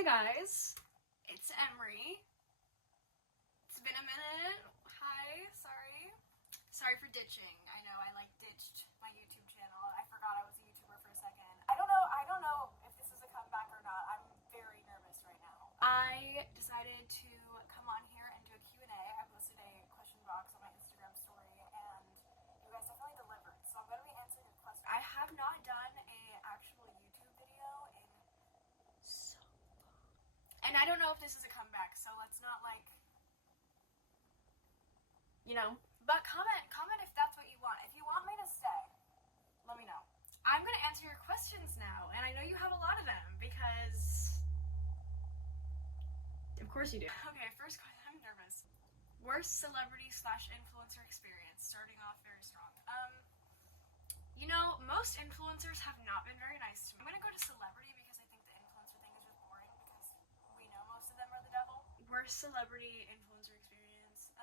Hey guys, it's Emery. It's been a minute. Hi, sorry for ditching. I know I ditched my YouTube channel. I forgot I was a YouTuber for a second. I don't know if this is a comeback or not. I'm very nervous right now. I decided to come on here and do a Q&A. I posted a question box on my Instagram story and you guys definitely delivered. So I'm going to be answering your questions. I have not done a actual YouTube video in so long. And I don't know if this is a comeback, so let's not but comment if that's what you want. If you want me to stay, let me know. I'm gonna answer your questions now, and I know you have a lot of them because of course you do. Okay, first question. I'm nervous. Worst celebrity/influencer experience. Starting off very strong. Most influencers have not been very nice to me. I'm gonna go to celebrity because I think the influencer thing is just boring because we know most of them are the devil. Worst celebrity influencer experience.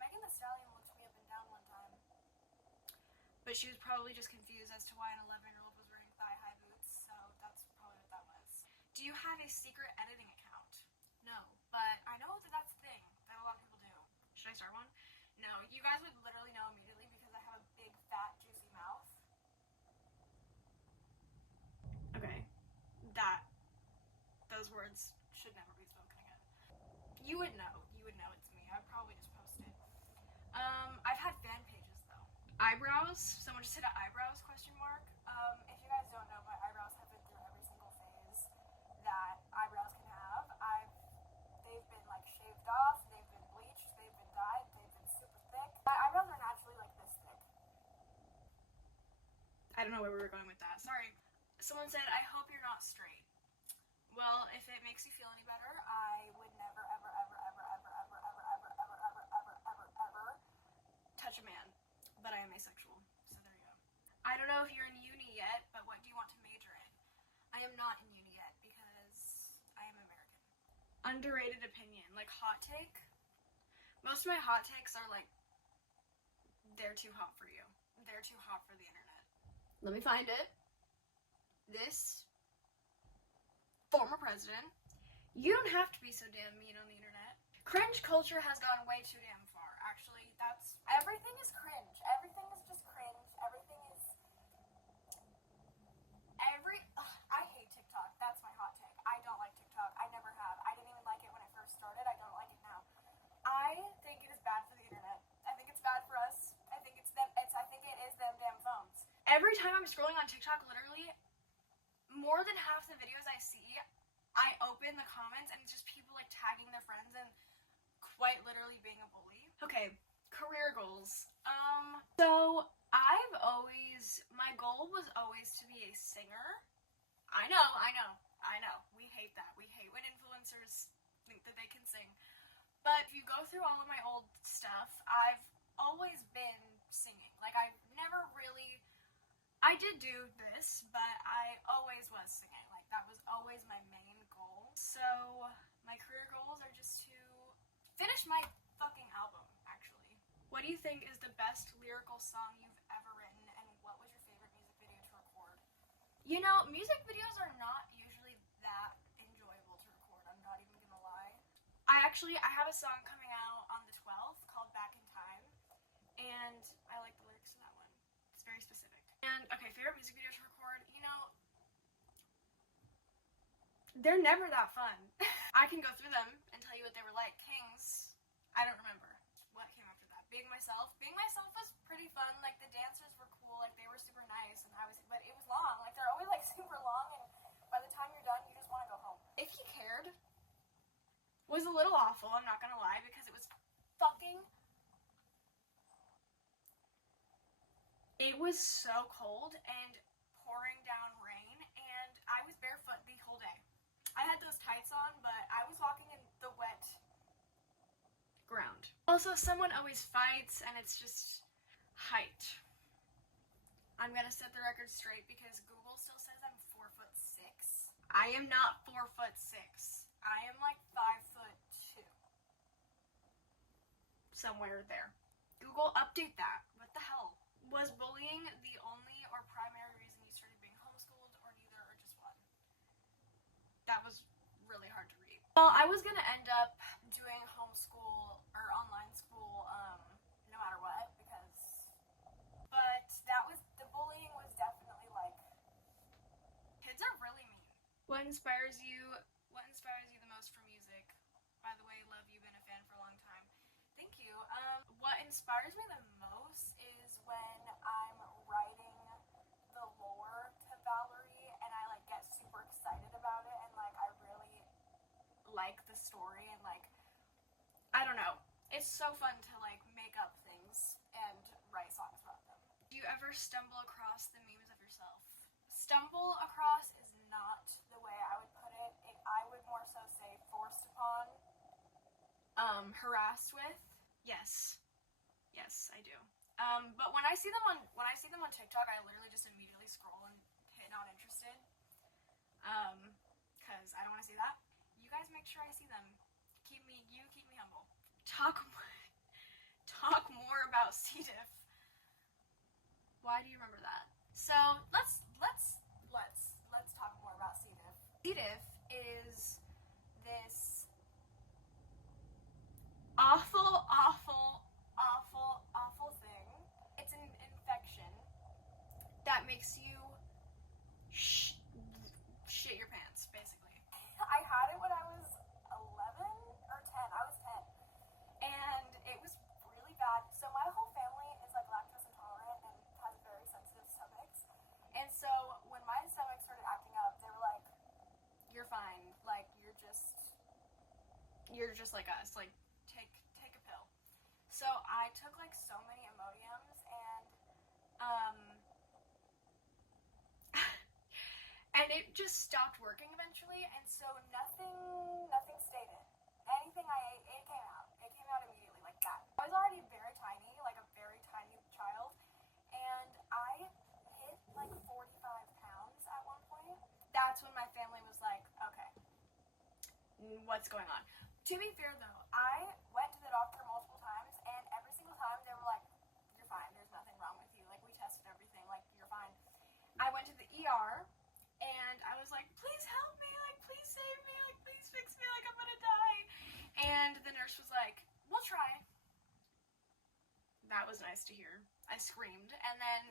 Megan Thee Stallion looked me up and down one time. But she was probably just confused as to why an 11-year-old was wearing thigh-high boots, so that's probably what that was. Do you have a secret editing account? No, but I know that that's a thing that a lot of people do. Should I start one? No, you guys would literally know immediately because I have a big, fat, juicy mouth. Okay, those words should never be spoken again. You would know it's me. I'd probably just post it. I've had fan pages though. Eyebrows, someone just hit an eyebrows question mark. If you guys don't know, my eyebrows have been through every single phase that eyebrows can have. They've been shaved off, they've been bleached, they've been dyed, they've been super thick. My eyebrows are naturally this thick. I don't know where we were going with that, sorry. Someone said, I hope you're not straight. Well, if it makes you feel any better, I would never, ever, ever, ever, ever, ever, ever, ever, ever, ever, ever, ever, ever touch a man. But I am asexual, so there you go. I don't know if you're in uni yet, but what do you want to major in? I am not in uni yet because I am American. Underrated opinion, hot take? Most of my hot takes are they're too hot for you. They're too hot for the internet. Let me find it. This former president. You don't have to be so damn mean on the internet. Cringe culture has gone way too damn far. Actually, everything is cringe. Everything is just cringe. Everything is I hate TikTok. That's my hot take. I don't like TikTok. I never have. I didn't even like it when it first started. I don't like it now. I think it is bad for the internet. I think it's bad for us. I think I think it is them damn phones. Every time I'm scrolling on TikTok, literally more than half the videos I see, I open the comments and it's just people tagging their friends and quite literally being a bully. Okay, career goals. So my goal was always to be a singer. I know. We hate that. We hate when influencers think that they can sing. But if you go through all of my old stuff, I've always been singing. I did do this, but I always was singing. That was always my main goal. So my career goals are just to finish my fucking album, actually. What do you think is the best lyrical song you've ever written, and what was your favorite music video to record? Music videos are not usually that enjoyable to record, I'm not even gonna lie. I have a song coming out on the 12th called Back in Time, and I like the lyrics to that one. It's very specific. And, okay, favorite music video to record, they're never that fun. I can go through them and tell you what they were like. Kings, I don't remember. What came after that? Being Myself. Being Myself was pretty fun. The dancers were cool. They were super nice, but it was long. They're always super long, and by the time you're done, you just want to go home. If He Cared was a little awful, I'm not gonna lie, because it was it was so cold and pouring down rain, and I was barefoot the whole day. I had those tights on, but I was walking in the wet ground. Also, someone always fights, and it's just height. I'm gonna set the record straight because Google still says I'm 4'6". I am not 4'6". I am 5'2". Somewhere there. Google, update that. What the hell? Was bullying the only or primary reason you started being homeschooled, or neither, or just one? That was really hard Well, I was gonna end up doing homeschool or online school, no matter what, but the bullying was definitely like, kids are really mean. What inspires you the most for music? By the way, love you, been a fan for a long time. Thank you. What inspires me the most is when I'm writing the lore to Valerie and I like get super excited about it and like I really like the story and like, I don't know. It's so fun to like make up things and write songs about them. Do you ever stumble across the memes of yourself? Stumble across is not the way I would put it. I would more so say forced upon. Harassed with. Yes, I do. But when I see them on TikTok, I literally just immediately scroll and hit not interested. Cause I don't want to see that. You guys make sure I see them. Keep me humble. Talk more about C. diff. Why do you remember that? So let's talk more about C. diff. C. diff is this awful thing. It's an infection that makes you shit your pants, basically. I had it when I was 11 or 10. I was 10. And it was really bad. So my whole family is like lactose intolerant and has very sensitive stomachs. And so when my stomach started acting up, they were like, "You're fine. Like you're just like us. Like take a pill." So I took like so many Imodiums and it just stopped working eventually, and so nothing stayed in. Anything I ate, it came out. It came out immediately like that. I was already very tiny, like a very tiny child, and I hit like 45 pounds at one point. That's when my family was like, okay, what's going on? To be fair though, I went to the doctor multiple times, and every single time they were like, "You're fine, there's nothing wrong with you, like we tested everything, like you're fine." I went to the ER, and I was like, "Please help me, like please save me, like please fix me, like I'm gonna die." And the nurse was like, "We'll try." That was nice to hear. I screamed, and then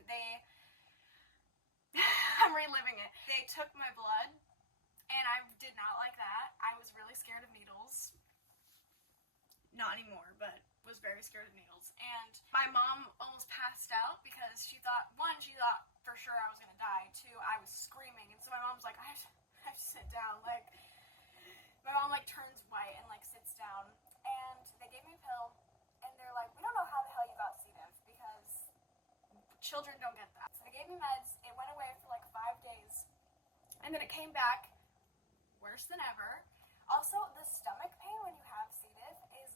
I'm reliving it. They took my blood, and I did not like that. I was really scared of needles. Not anymore, but was very scared of needles. And my mom almost passed out because she thought for sure I was gonna die. Two, I was screaming, and so my mom's like, I have to sit down. Like, my mom like turns white and like sits down, and they gave me a pill, and they're like, "We don't know how the hell you got C. diff because children don't get that." So they gave me meds. It went away for like 5 days, and then it came back worse than ever. Also, the stomach pain when you have C. diff is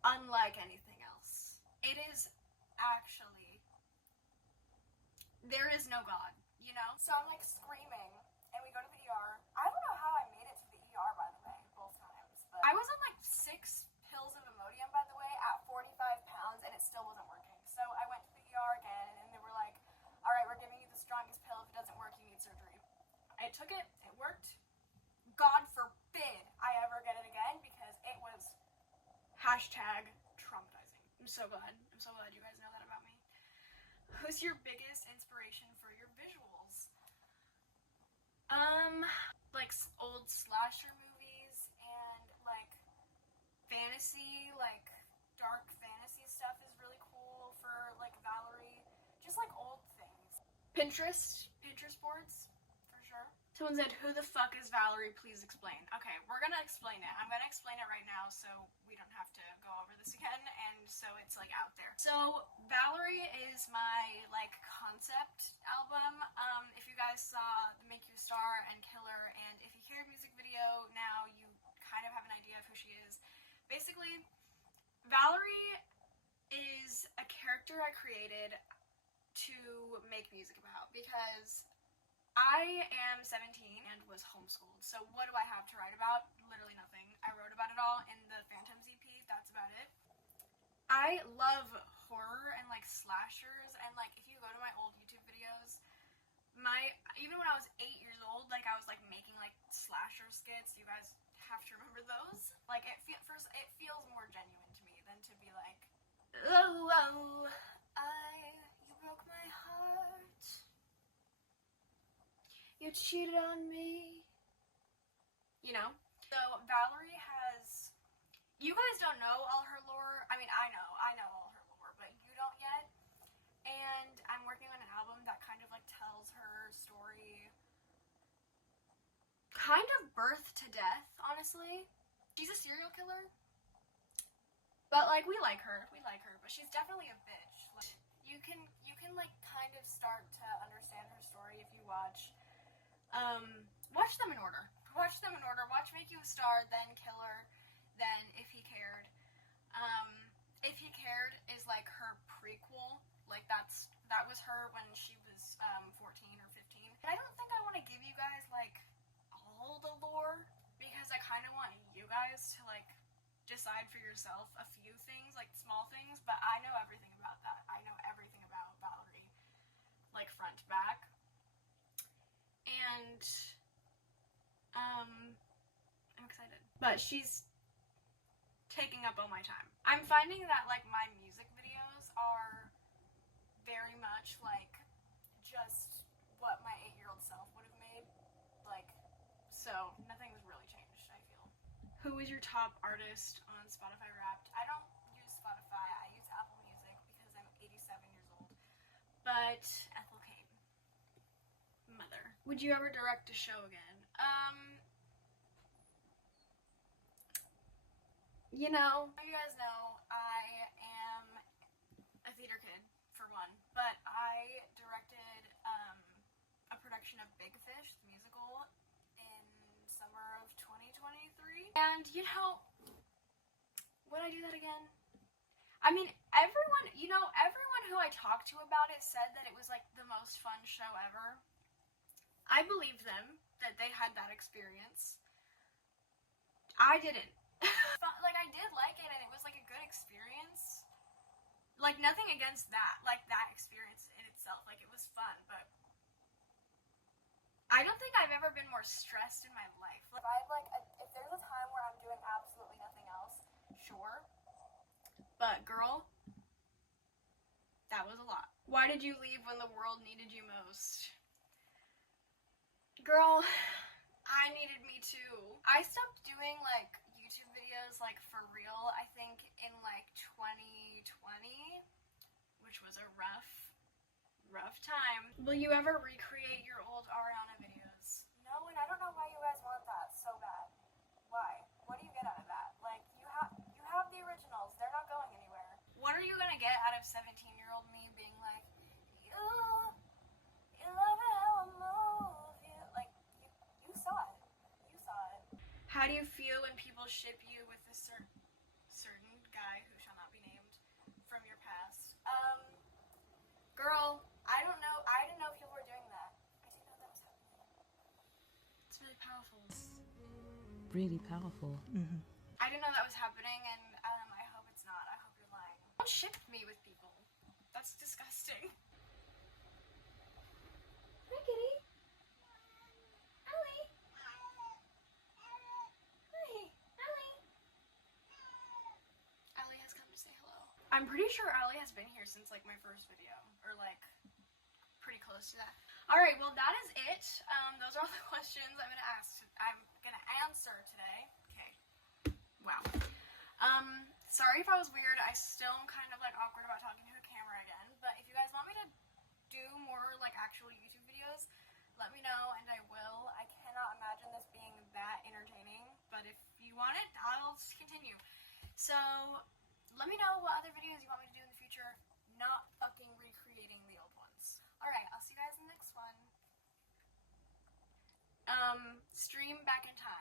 unlike anything else. It is actually, there is no God, you know? So I'm like screaming, and we go to the ER. I don't know how I made it to the ER, by the way, both times. But I was on like 6 pills of Imodium, by the way, at 45 pounds, and it still wasn't working. So I went to the ER again, and they were like, "All right, we're giving you the strongest pill. If it doesn't work, you need surgery." I took it. It worked. God forbid I ever get it again, because it was #traumatizing. I'm so glad you guys know that about me. Who's your biggest inspiration for your visuals? Like old slasher movies and like fantasy, like dark fantasy stuff is really cool for like Valerie. Just like old things. Pinterest boards. Someone said, "Who the fuck is Valerie? Please explain." Okay, we're gonna explain it. I'm gonna explain it right now so we don't have to go over this again, and so it's like out there. So Valerie is my like concept album. If you guys saw the Make You a Star and Killer, and if you hear a music video now, you kind of have an idea of who she is. Basically, Valerie is a character I created to make music about, because I am 17 and was homeschooled, so what do I have to write about? Literally nothing. I wrote about it all in the Phantoms EP, that's about it. I love horror and like slashers, and like if you go to my old YouTube videos, even when I was 8 years old, like I was like making like slasher skits. You guys have to remember those. Like, it feels more genuine to me than to be like, oh, you broke my heart. You cheated on me. You know? So, Valerie has... You guys don't know all her lore. I mean, I know all her lore, but you don't yet. And I'm working on an album that kind of, like, tells her story kind of birth to death, honestly. She's a serial killer. But, like, we like her, but she's definitely a bitch. Like, you can, like, kind of start to understand her story if you watch them in order. Watch Make You a Star, then Killer, then If He Cared. If He Cared is, like, her prequel. Like, that was her when she was, 14 or 15. And I don't think I want to give you guys, like, all the lore, because I kind of want you guys to, like, decide for yourself a few things, like small things, but I know everything about that. I know everything about Valerie, like front to back. And I'm excited. But she's taking up all my time. I'm finding that like my music videos are very much like just what my 8-year-old self would have made. Like, so nothing's really changed, I feel. Who is your top artist on Spotify Wrapped? I don't use Spotify, I use Apple Music because I'm 87 years old. But Ethel Kane. Mother. Would you ever direct a show again? You know, you guys know I am a theater kid, for one, but I directed a production of Big Fish, the musical, in summer of 2023. And, you know, would I do that again? I mean, everyone who I talked to about it said that it was, like, the most fun show ever. I believed them, that they had that experience. I didn't. Like, I did like it, and it was, like, a good experience. Like, nothing against that, like, that experience in itself. Like, it was fun, but I don't think I've ever been more stressed in my life. Like, if there's a time where I'm doing absolutely nothing else, sure. But, girl, that was a lot. Why did you leave when the world needed you most? Girl, I needed me too. I stopped doing, like, YouTube videos, like, for real, I think, in, like, 2020, which was a rough time. Will you ever recreate your old Ariana videos? No, and I don't know why you guys want that so bad. Why? What do you get out of that? Like, you have the originals. They're not going anywhere. What are you gonna get out of 17-year-old me being like, you love how I move you? Like, you saw it. You saw it. How do you feel when people ship you with a certain guy who shall not be named from your past? Girl, I don't know. I didn't know people were doing that. I didn't know that was happening. It's really powerful. Really powerful. Mm-hmm. I didn't know that was happening, and I hope it's not. I hope you're lying. Don't ship me with people. That's disgusting. Hi, kitty. Ellie. Hi, Ellie. Ellie has come to say hello. I'm pretty sure Ellie has been here since, like, my first video. Or, like, pretty close to that. Alright, well, that is it. Those are all the questions I'm gonna answer today. Okay. Wow. Sorry if I was weird. I still am kind of, like, awkward about talking to a camera again. But if you guys want me to do more, like, actual YouTube videos, let me know, and I will. I cannot imagine this being that entertaining. But if you want it, I'll just continue. So, let me know what other videos you want me to do in the future. Not fucking recreating the old ones. Alright, I'll see you guys in the next one. Stream back in time.